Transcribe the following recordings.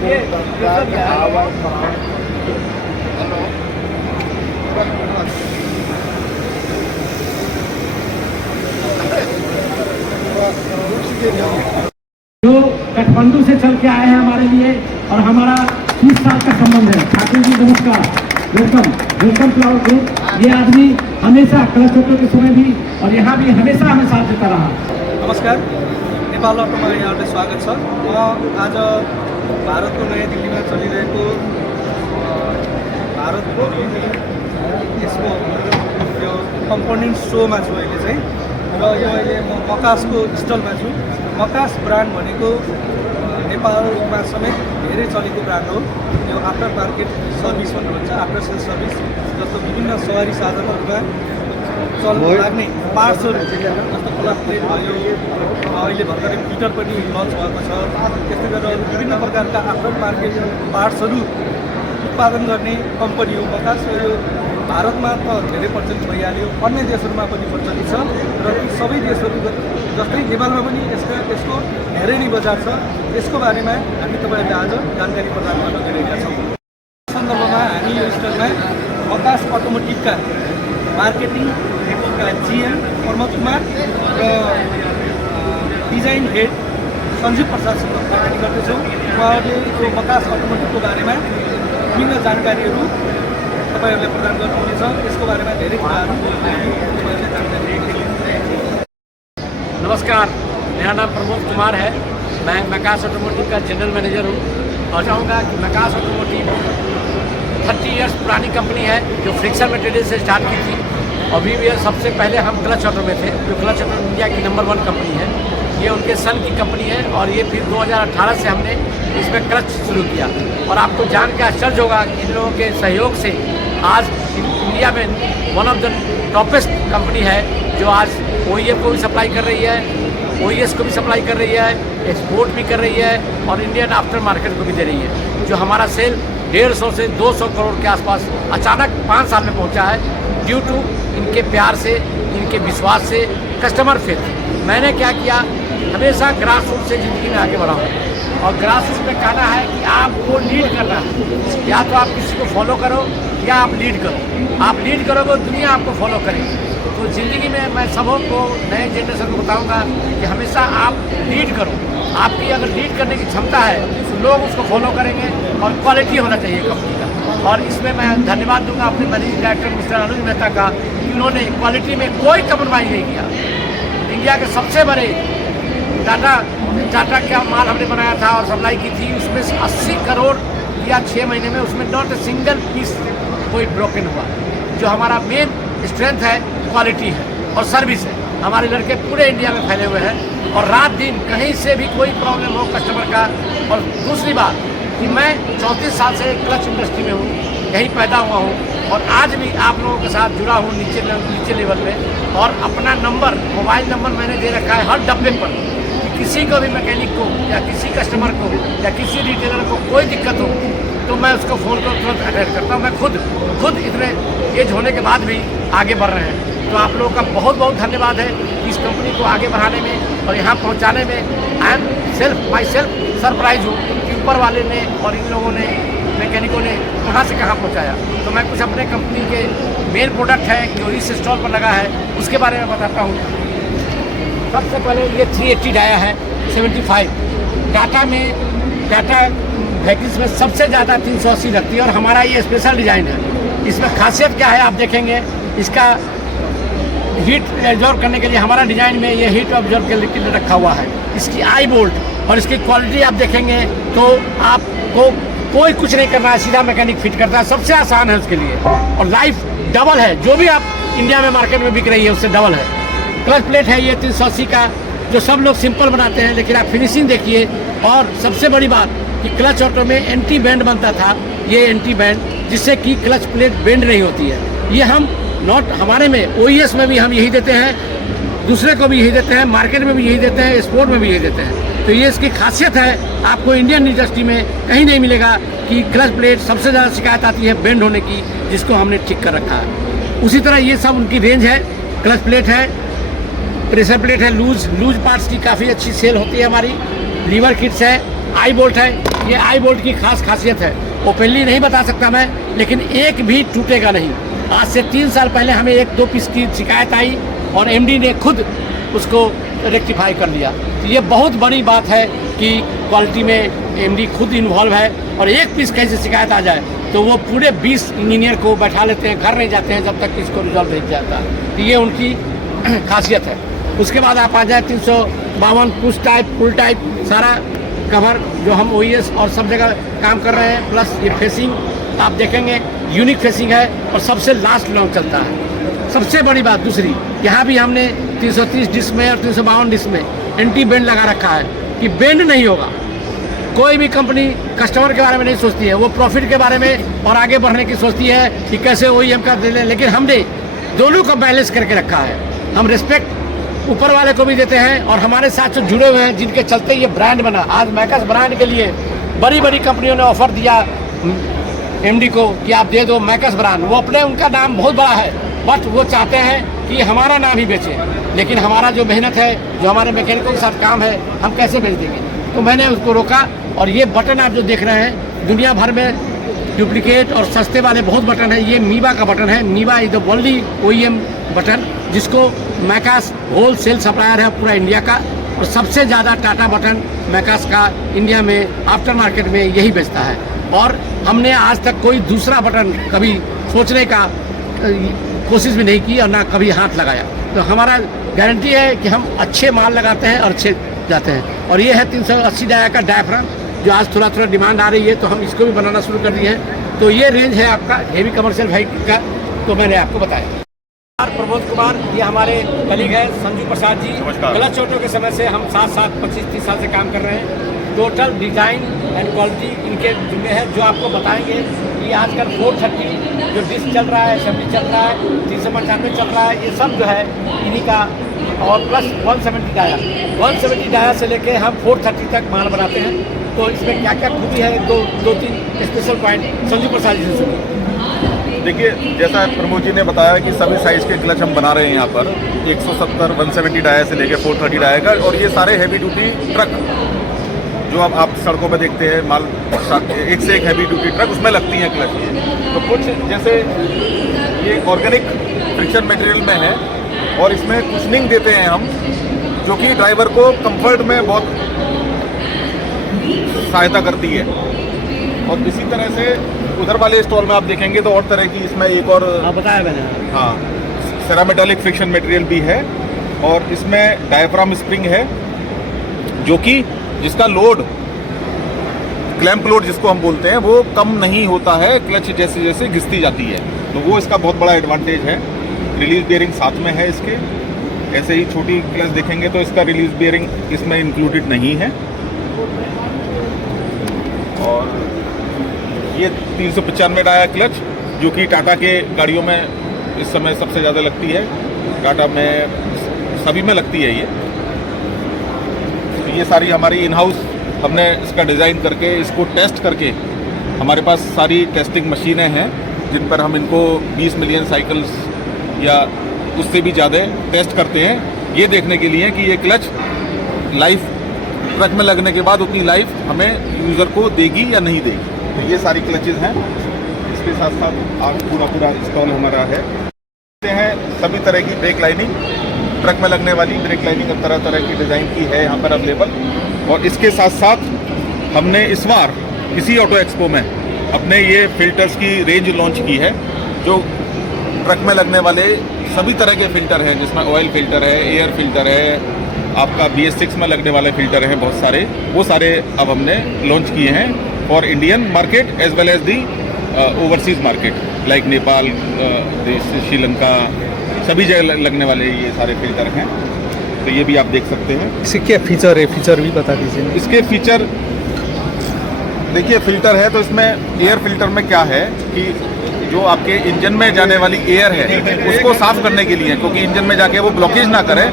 जो काठमांडू से चल के आए हैं हमारे लिए, और हमारा 30 साल का संबंध है। ठाकुर जी नमस्कार, welcome welcome to our group. ये आदमी हमेशा क्लच ऑटो के समय भी और यहाँ भी हमेशा हमें साथ देता रहा। नमस्कार, नेपाल अटोमा यहाँलाई स्वागत छ। म आज भारतको नयाँ दिल्लीमा चलिरहेको भारत यसको यो कम्पोनेन्ट सोमा छु अहिले चाहिँ, र यो अहिले म मकासको स्टलमा छु। मकास ब्रान्ड भनेको नेपालमा समेत धेरै चलेको ब्रान्ड हो। यो आफ्टर मार्केट सर्भिस भन्ने भन्छ, आफ्टर सेल सर्भिस, जस्तो विभिन्न सवारी साधनहरूमा लाग्ने पार्ट्सहरू जस्तो क्लच प्लेट भयो, अहिले भर्खरै फिटर पनि लन्च भएको छ। त्यस्तै गरेर विभिन्न प्रकारका आफ्टर मार्केट पार्ट्सहरू उत्पादन गर्ने कम्पनी हो मकास। यो भारतमा त धेरै प्रचलित भइहाल्यो, अन्य देशहरूमा पनि प्रचलित छ, र ती सबै देशहरू जस्तै नेपालमा पनि यसको धेरै नै बजार छ। यसको बारेमा हामी तपाईँहरूले आज जानकारी प्रदान गर्न गइरहेका छौँ। सन्दर्भमा हामी यो स्टलमा मकास अटोमोटिभका मार्केटिङका जिएम प्रमोद कुमार र डिजाइन हेड सञ्जीव प्रसादसँग कुराकानी गर्दैछौँ। उहाँहरूले यो मकास अटोमोटिभको बारेमा विभिन्न जानकारीहरू तपाईहरुले प्रदान गर्नुहुनेछ। यसको बारेमा धेरै कुराहरू तपाईहरुले जानकारी दिनुहुन्छ। नमस्कार, मेरा नाम प्रमोद कुमार है। मैं मकास ऑटोमोटिव का जनरल मैनेजर हूँ, और चाहूँगा कि मकास ऑटोमोटिव 30 इयर्स पुरानी कंपनी है जो फ्रिक्शन मटेरियल से स्टार्ट की थी। अभी भी सबसे पहले हम क्लच ऑटो में थे, जो क्लच ऑटो इंडिया की नंबर 1 कंपनी है। ये उनके सन की कंपनी है, और ये फिर 2018 से हमने इसमें क्लच शुरू किया। और आपको जान के आश्चर्य होगा कि इन लोगों के सहयोग से आज इंडिया में one of the toppest company है, जो आज OEM को भी सप्लाई कर रही है, OES को भी सप्लाई कर रही है, एक्सपोर्ट भी कर रही है, और इंडियन आफ्टर मार्केट को भी दे रही है। जो हमारा सेल 150 से 200 करोड़ के आसपास अचानक 5 साल में पहुंचा है, ड्यू टू इनके प्यार से, इनके विश्वास से, कस्टमर फेथ। मैंने क्या किया, हमेशा ग्रास रूट से ज़िंदगी में आगे बढ़ा हूँ, और ग्रास रूट में कहना है कि आपको लीड करना है। या तो आप किसी को फॉलो करो, या आप लीड करो। आप लीड करोगे, दुनिया आपको फॉलो करेगी। तो ज़िंदगी में मैं सबको, नए जनरेशन को बताऊंगा कि हमेशा आप लीड करो। आपकी अगर लीड करने की क्षमता है तो लोग उसको फॉलो करेंगे, और क्वालिटी होना चाहिए कंपनी का। और इसमें मैं धन्यवाद दूंगा अपने मैनेजिंग डायरेक्टर मिस्टर अनुज मेहता का, कि उन्होंने क्वालिटी में कोई कम्प्रोमाइज़ नहीं किया। इंडिया के सबसे बड़े टाटा का माल हमने बनाया था और सप्लाई की थी, उसमें से 80 करोड़ या 6 महीने में, उसमें नॉट ए सिंगल पीस कोई ब्रोकन हुआ। जो हमारा मेन स्ट्रेंथ है, क्वालिटी है और सर्विस है। हमारे लड़के पूरे इंडिया में फैले हुए हैं, और रात दिन कहीं से भी कोई प्रॉब्लम हो कस्टमर का। और दूसरी बात कि मैं 34 साल से क्लच इंडस्ट्री में हूँ, यहीं पैदा हुआ हूँ, और आज भी आप लोगों के साथ जुड़ा हूँ नीचे लेवल में। और अपना नंबर, मोबाइल नंबर मैंने दे रखा है हर डब्बे पर, कि किसी को भी मैकेनिक को, या किसी कस्टमर को, या किसी रिटेलर को कोई दिक्कत हो तो मैं उसको फ़ोन कर तुरंत अटेंड करता हूँ। मैं खुद इतने एज होने के बाद भी आगे बढ़ रहे हैं। तो आप लोगों का बहुत बहुत धन्यवाद है कि इस कंपनी को आगे बढ़ाने में और यहाँ पहुँचाने में। I am my self surprise हूँ कि ऊपर वाले ने और इन लोगों ने, मैकेनिकों ने कहाँ से कहाँ पहुँचाया। तो मैं कुछ अपने कंपनी के मेन प्रोडक्ट है जो इस स्टॉल पर लगा है, उसके बारे में बताता हूँ। सबसे पहले ये 380 डाया है 75। टाटा वैकिल्स में सबसे ज़्यादा 380 लगती है, और हमारा ये स्पेशल डिज़ाइन है। इसमें खासियत क्या है आप देखेंगे, इसका हीट एब्जॉर्ब करने के लिए हमारा डिज़ाइन में ये हीट एब्जॉर्ब के लिए रखा हुआ है। इसकी आई बोल्ट और इसकी क्वालिटी आप देखेंगे तो आपको कोई कुछ नहीं करना है, सीधा मैकेनिक फिट करता है। सबसे आसान है उसके लिए, और लाइफ डबल है, जो भी आप इंडिया में मार्केट में बिक रही है उससे डबल है। क्लच प्लेट है ये 380 का, जो सब लोग सिंपल बनाते हैं, लेकिन आप फिनिशिंग देखिए। और सबसे बड़ी बात कि क्लच ऑटो में एंटी बैंड बनता था, ये एंटी बैंड, जिससे कि क्लच प्लेट बेंड नहीं होती है। ये हम हमारे में OES में भी हम यही देते हैं, दूसरे को भी यही देते हैं, मार्केट में भी यही देते हैं, एक्सपोर्ट में भी यही देते हैं। तो ये इसकी खासियत है, आपको इंडियन इंडस्ट्री में कहीं नहीं मिलेगा कि क्लच प्लेट सबसे ज़्यादा शिकायत आती है बेंड होने की, जिसको हमने ठीक कर रखा है। उसी तरह ये सब उनकी रेंज है। क्लच प्लेट है, प्रेशर प्लेट है, लूज पार्ट्स की काफ़ी अच्छी सेल होती है हमारी। लीवर किट्स है, आई बोल्ट है। ये आई बोल्ट की खास खासियत है, ओपनली नहीं बता सकता मैं, लेकिन एक भी टूटेगा नहीं। आज से 3 साल पहले हमें 1-2 पीस की शिकायत आई और एमडी ने खुद उसको रेक्टिफाई कर लिया। तो ये बहुत बड़ी बात है कि क्वालिटी में एमडी खुद इन्वॉल्व है, और एक पीस कहीं से शिकायत आ जाए तो वो पूरे 20 इंजीनियर को बैठा लेते हैं, घर नहीं जाते हैं जब तक इसको रिजॉल्व नहीं जाता। तो ये उनकी खासियत है। उसके बाद आप आ जाए 352 पुश टाइप, फुल टाइप, सारा कवर जो हम OES और सब जगह काम कर रहे हैं। प्लस ये फेसिंग आप देखेंगे यूनिक फेसिंग है और सबसे लास्ट लॉन्ग चलता है। सबसे बड़ी बात दूसरी, यहाँ भी हमने 330 डिस्क में और 352 डिस्क में एंटी बेंड लगा रखा है कि बेंड नहीं होगा। कोई भी कंपनी कस्टमर के बारे में नहीं सोचती है, वो प्रॉफिट के बारे में और आगे बढ़ने की सोचती है कि कैसे OEM का दे लें, लेकिन हमने दोनों को बैलेंस करके रखा है। हम रिस्पेक्ट ऊपर वाले को भी देते हैं और हमारे साथ जो जुड़े हुए हैं जिनके चलते ये ब्रांड बना। आज मैकस ब्रांड के लिए बड़ी बड़ी कंपनियों ने ऑफर दिया एमडी को कि आप दे दो मैकस ब्रांड। वो अपने उनका नाम बहुत बड़ा है, बट वो चाहते हैं कि हमारा नाम ही बेचें, लेकिन हमारा जो मेहनत है, जो हमारे मैकेनिकों के साथ काम है, हम कैसे बेच देंगे। तो मैंने उसको रोका। और ये बटन आप जो देख रहे हैं, दुनिया भर में डुप्लीकेट और सस्ते वाले बहुत बटन है, ये मीबा का बटन है। मीबा is the only OEM button जिसको मैकास होल सेल सप्लायर है पूरा इंडिया का, और सबसे ज़्यादा टाटा बटन मैकास का इंडिया में आफ्टर मार्केट में यही बेचता है। और हमने आज तक कोई दूसरा बटन कभी सोचने का कोशिश भी नहीं की और ना कभी हाथ लगाया। तो हमारा गारंटी है कि हम अच्छे माल लगाते हैं और अच्छे जाते हैं। और ये है 380 डाया का डायफ्राम, जो आज थोड़ा थोड़ा डिमांड आ रही है, तो हम इसको भी बनाना शुरू कर दिए हैं। तो ये रेंज है आपका हेवी कमर्शियल व्हीकल का, तो मैंने आपको बताया। प्रमोद कुमार, ये हमारे कलीग है संजू प्रसाद जी। क्लच ऑटो के समय से हम साथ 25-30 साल से काम कर रहे हैं। टोटल डिज़ाइन एंड क्वालिटी इनके जिम्मे है, जो आपको बताएंगे कि आजकल 430 जो डिस्क चल रहा है, असेंबली चल रहा है, 395 चल रहा है, ये सब जो है इन्हीं का। और प्लस 170 डाया, 170 डाया से लेके हम 430 तक माल बनाते हैं। तो इसमें क्या क्या खूबी है, दो तीन स्पेशल पॉइंट संजू प्रसाद जी से सुनिए। देखिए, जैसा प्रमोद जी ने बताया कि सभी साइज़ के क्लच हम बना रहे हैं यहाँ पर, 170, 170 डाया से लेके 430 डाया का। और ये सारे हैवी ड्यूटी ट्रक जो अब आप सड़कों पर देखते हैं, माल एक से एक हैवी ड्यूटी ट्रक उसमें लगती हैं क्लच। तो कुछ जैसे ये ऑर्गेनिक फ्रिक्शन मटेरियल में है और इसमें कुशनिंग देते हैं हम, जो कि ड्राइवर को कंफर्ट में बहुत सहायता करती है। और इसी तरह से उधर वाले स्टॉल में आप देखेंगे तो और तरह की इसमें एक और बताया मैंने, हाँ, सेरामेटालिक फ्रिक्शन मटेरियल भी है। और इसमें डायफ्राम स्प्रिंग है, जो कि जिसका लोड, क्लैंप लोड जिसको हम बोलते हैं, वो कम नहीं होता है क्लच जैसे जैसे घिसती जाती है। तो वो इसका बहुत बड़ा एडवांटेज है। रिलीज बियरिंग साथ में है इसके। ऐसे ही छोटी क्लच देखेंगे तो इसका रिलीज बियरिंग इसमें इंक्लूडेड नहीं है। और ये 395 डाया क्लच, जो कि टाटा के गाड़ियों में इस समय सबसे ज़्यादा लगती है। टाटा में सभी में लगती है ये। तो ये सारी हमारी इन हाउस हमने इसका डिज़ाइन करके, इसको टेस्ट करके, हमारे पास सारी टेस्टिंग मशीनें हैं जिन पर हम इनको 20 मिलियन साइकिल्स या उससे भी ज़्यादा टेस्ट करते हैं, ये देखने के लिए कि ये क्लच लाइफ ट्रक में लगने के बाद उतनी लाइफ हमें यूज़र को देगी या नहीं देगी। तो ये सारी क्लचेज हैं। इसके साथ साथ आप पूरा स्टॉल हमारा है सभी तरह की ब्रेक लाइनिंग, ट्रक में लगने वाली ब्रेक लाइनिंग अब तरह तरह की डिज़ाइन की है यहाँ पर अवेलेबल। और इसके साथ साथ हमने इस बार इसी ऑटो एक्सपो में अपने ये फ़िल्टर्स की रेंज लॉन्च की है, जो ट्रक में लगने वाले सभी तरह के फ़िल्टर हैं, जिसमें ऑयल फ़िल्टर है, एयर फ़िल्टर है, आपका BS6 में लगने वाले फ़िल्टर हैं बहुत सारे, वो सारे अब हमने लॉन्च किए हैं for Indian market as well as the overseas market like Nepal, Sri Lanka, सभी जगह लगने वाले ये सारे फ़िल्टर हैं। तो ये भी आप देख सकते हैं। इसके क्या फीचर है, फीचर भी बता दीजिए। इसके फीचर देखिए, फ़िल्टर है तो इसमें एयर फ़िल्टर में क्या है कि जो आपके इंजन में जाने वाली एयर है उसको साफ़ करने के लिए, क्योंकि इंजन में जाके वो ब्लॉकेज ना करे,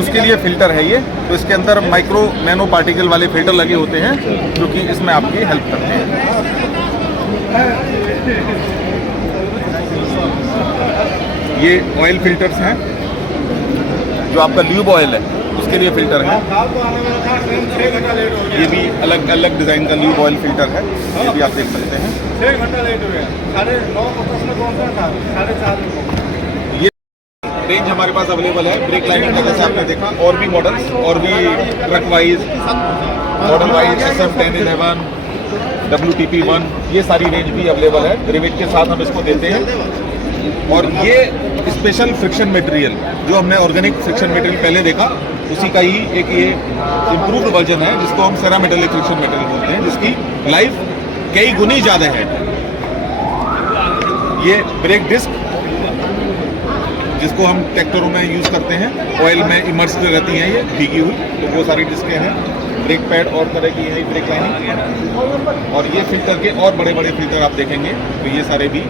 उसके लिए फ़िल्टर है ये। तो इसके अंदर माइक्रो नैनो पार्टिकल वाले फ़िल्टर लगे होते हैं, जो कि इसमें आपकी हेल्प करते हैं। ये ऑयल फ़िल्टर्स हैं, जो आपका ल्यूब ऑयल है उसके लिए फ़िल्टर है। ये भी अलग अलग डिज़ाइन का ल्यूब ऑयल फ़िल्टर है, ये भी आप देख सकते हैं। 6 घंटा लेट हो गया, 9:50 में कौन सा था, 4:30 ये रेंज हमारे पास अवेलेबल है ब्रेक लाइनिंग का, जैसे आपने देखा, और भी मॉडल्स और भी truck wise, model wise SM1011, WTP1, ये सारी रेंज भी अवेलेबल है। रिवेट के साथ हम इसको देते हैं। और ये स्पेशल फ्रिक्शन मटेरियल जो हमने ऑर्गेनिक फ्रिक्शन मटेरियल पहले देखा, उसी का ही एक ये इम्प्रूव्ड वर्जन है जिसको हम सेरामेटेलिक फ्रिक्शन मटेरियल बोलते हैं, जिसकी लाइफ कई गुनी ज़्यादा है। ये ब्रेक डिस्क जिसको हम ट्रैक्टरों में यूज़ करते हैं, ऑयल में इमर्स रहती हैं, ये भीगी हुई, तो वो सारी डिस्कें हैं। ब्रेक पैड और तरह की है ब्रेक लाइनिंग। और ये फिल्टर के और बड़े बड़े फिल्टर आप देखेंगे, तो ये सारे भी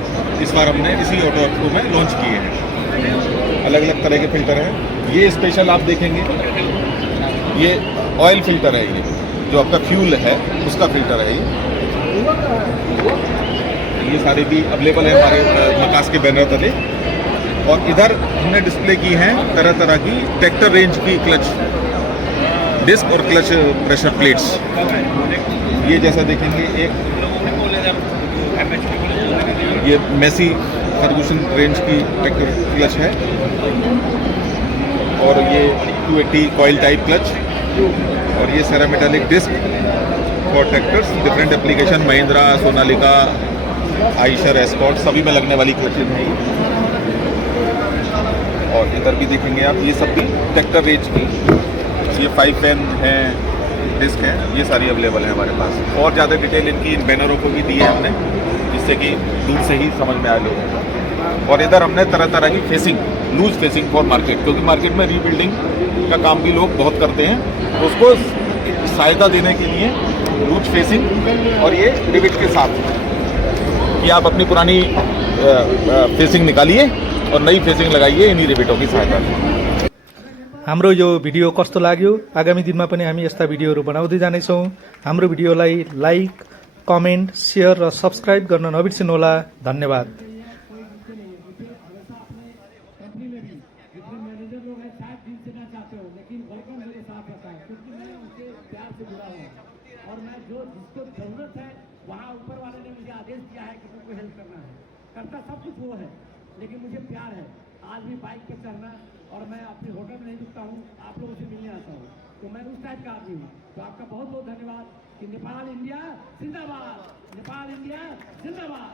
इस बार हमने इसी ऑटो एक्सपो में लॉन्च किए हैं। अलग अलग तरह के फिल्टर हैं। ये स्पेशल आप देखेंगे, ये ऑयल फिल्टर है, ये जो आपका फ्यूल है उसका फिल्टर है। ये सारे भी अवेलेबल है हमारे मकास के बैनर तले। और इधर हमने डिस्प्ले की हैं तरह तरह की ट्रैक्टर रेंज की क्लच डिस्क और क्लच प्रेशर प्लेट्स। ये जैसा देखेंगे, एक ये मेसी फर्गूसन रेंज की ट्रैक्टर क्लच है, और ये 280 कॉइल टाइप क्लच, और ये cerametallic disc for tractors, different application, Mahindra, Sonalika, Eicher, Escort, सभी में लगने वाली क्लचेज हैं ये। और इधर भी देखेंगे आप, ये सब भी ट्रैक्टर रेंज की, ये 5N है, डिस्क है, ये सारी अवेलेबल है हमारे पास। और ज़्यादा डिटेल इनकी इन बैनरों को भी दी है हमने, जिससे कि दूर से ही समझ में आ लोगों को। और इधर हमने तरह तरह की facing, loose facing for market, क्योंकि मार्केट में रीबिल्डिंग का काम भी लोग बहुत करते हैं, तो उसको सहायता देने के लिए लूज फेसिंग और ये रिविट के साथ कि आप अपनी पुरानी फेसिंग निकालिए और नई फेसिंग लगाइए इन्हीं रिविटों की सहायता से। हाम्रो यो भिडियो कस्तो लाग्यो, आगामी दिनमा पनि हामी यस्ता भिडियोहरू बनाउँदै जानेछौँ। हाम्रो भिडियोलाई लाइक, कमेन्ट, सेयर र सब्सक्राइब गर्न नबिर्सिनुहोला। धन्यवाद। और मैं जो जिसको जरूरत है वहाँ ऊपर वाले ने मुझे आदेश दिया है कि तुमको हेल्प करना है, करता सब कुछ वो है, लेकिन मुझे प्यार है। आज भी बाइक पे चढ़ना, और मैं अपने होटल में नहीं रुकता हूँ, आप लोगों से मिलने आता हूँ, तो मैं उस टाइप का आदमी हूँ। तो आपका बहुत बहुत धन्यवाद कि नेपाल इंडिया जिंदाबाद, नेपाल इंडिया जिंदाबाद।